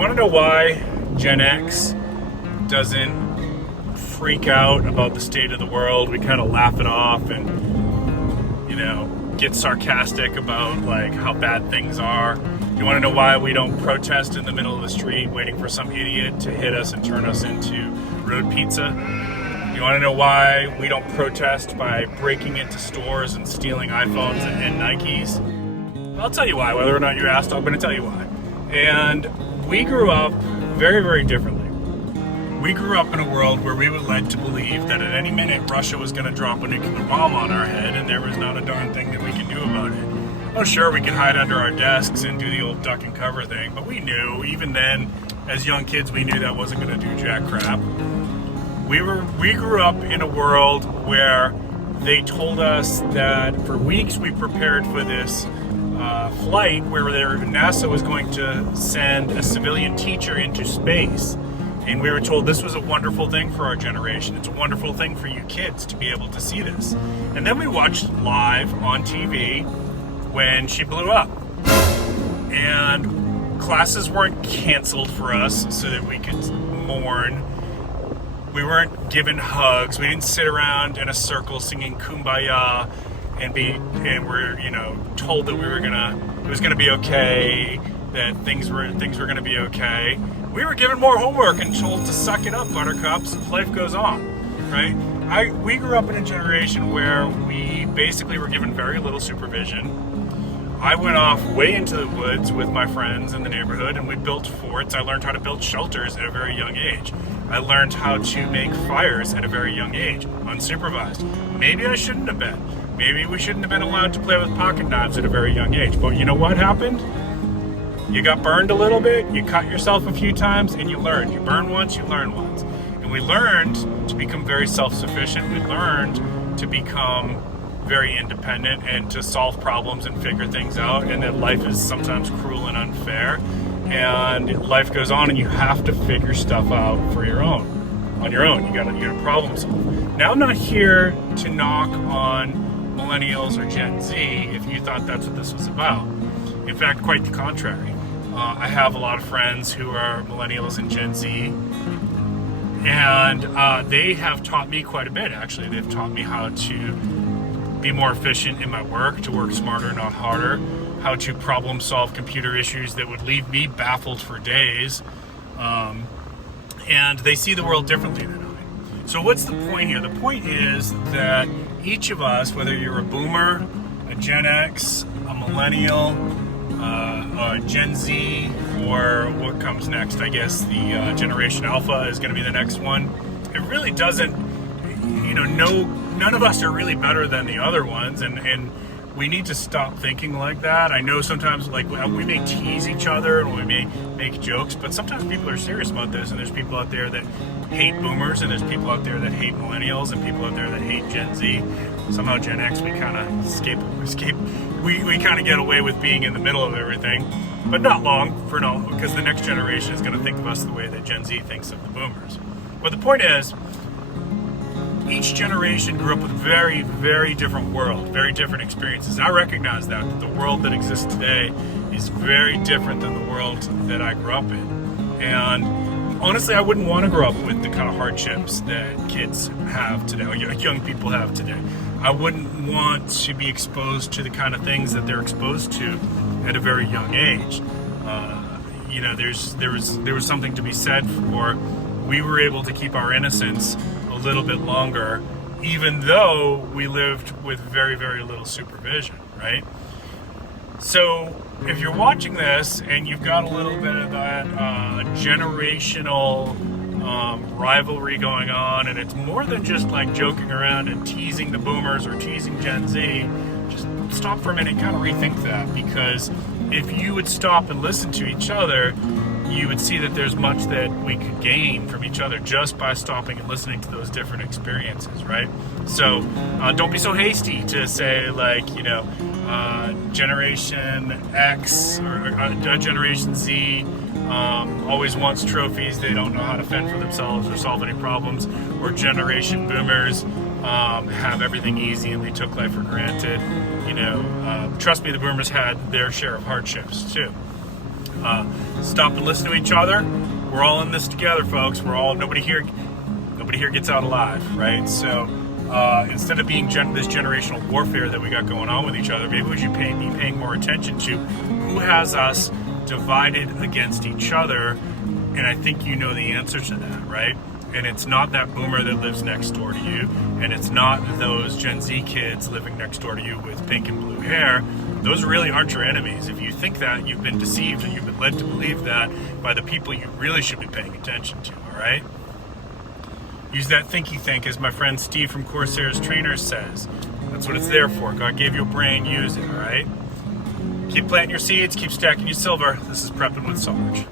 want to know why Gen X doesn't freak out about the state of the world? We kind of laugh it off and, get sarcastic about like how bad things are. You want to know why we don't protest in the middle of the street waiting for some idiot to hit us and turn us into road pizza? You want to know why we don't protest by breaking into stores and stealing iPhones and Nikes? I'll tell you why. Whether or not you asked, I'm going to tell you why. And we grew up very, very differently. We grew up in a world where we were led to believe that at any minute Russia was going to drop a nuclear bomb on our head and there was not a darn thing that we could do about it. Oh, sure, we could hide under our desks and do the old duck and cover thing, but we knew, even then, as young kids, we knew that wasn't going to do jack crap. We grew up in a world where they told us that for weeks we prepared for this flight where NASA was going to send a civilian teacher into space. And we were told this was a wonderful thing for our generation. It's a wonderful thing for you kids to be able to see this. And then we watched live on TV when she blew up. And classes weren't canceled for us so that we could mourn. We weren't given hugs. We didn't sit around in a circle singing Kumbaya and we're told that it was gonna be okay, that things were gonna be okay. We were given more homework and told to suck it up, buttercups. Life goes on, right? We grew up in a generation where we basically were given very little supervision. I went off way into the woods with my friends in the neighborhood and we built forts. I learned how to build shelters at a very young age. I learned how to make fires at a very young age, unsupervised. Maybe I shouldn't have been. Maybe we shouldn't have been allowed to play with pocket knives at a very young age. But you know what happened? You got burned a little bit, you cut yourself a few times, and you learned. You burn once, you learn once. And we learned to become very self-sufficient. We learned to become very independent and to solve problems and figure things out, and that life is sometimes cruel and unfair. And life goes on and you have to figure stuff out on your own. You gotta problem solve. Now, I'm not here to knock on Millennials or Gen Z if you thought that's what this was about. In fact, quite the contrary. I have a lot of friends who are Millennials and Gen Z, and they have taught me quite a bit, actually. They've taught me how to be more efficient in my work, to work smarter, not harder, how to problem solve computer issues that would leave me baffled for days, and they see the world differently than I. So what's the point here? The point is that each of us, whether you're a boomer, a Gen X, a Millennial, Gen Z, or what comes next, I guess the Generation Alpha is going to be the next one. It really doesn't, none of us are really better than the other ones, and we need to stop thinking like that. I know sometimes we may tease each other and we may make jokes, but sometimes people are serious about this, and there's people out there that hate boomers, and there's people out there that hate millennials, and people out there that hate Gen Z. Somehow Gen X, we kind of escape. We kind of get away with being in the middle of everything, but not long for now, because the next generation is going to think of us the way that Gen Z thinks of the boomers. But the point is, each generation grew up with a very, very different world, very different experiences. I recognize that the world that exists today is very different than the world that I grew up in. And honestly, I wouldn't want to grow up with the kind of hardships that kids have today, or young people have today. I wouldn't want to be exposed to the kind of things that they're exposed to at a very young age. There was something to be said for we were able to keep our innocence a little bit longer, even though we lived with very, very little supervision, right? So if you're watching this and you've got a little bit of that generational rivalry going on, and it's more than just like joking around and teasing the boomers or teasing Gen Z, just stop for a minute and kind of rethink that, because if you would stop and listen to each other, you would see that there's much that we could gain from each other just by stopping and listening to those different experiences, right? So don't be so hasty to say Generation X or Generation Z always wants trophies. They don't know how to fend for themselves or solve any problems. Or Generation Boomers have everything easy and they took life for granted. Trust me, the Boomers had their share of hardships too. Stop and listen to each other. We're all in this together, folks. Nobody here gets out alive, right? So instead of being this generational warfare that we got going on with each other, maybe we should be paying more attention to who has us divided against each other. And I think you know the answer to that, right? And it's not that boomer that lives next door to you, and it's not those Gen Z kids living next door to you with pink and blue hair. Those really aren't your enemies. If you think that, you've been deceived and you've been led to believe that by the people you really should be paying attention to, all right? Use that thinky think, as my friend Steve from Corsair's Trainers says. That's what it's there for. God gave you a brain, use it, all right? Keep planting your seeds, keep stacking your silver. This is Prepping with Sarge.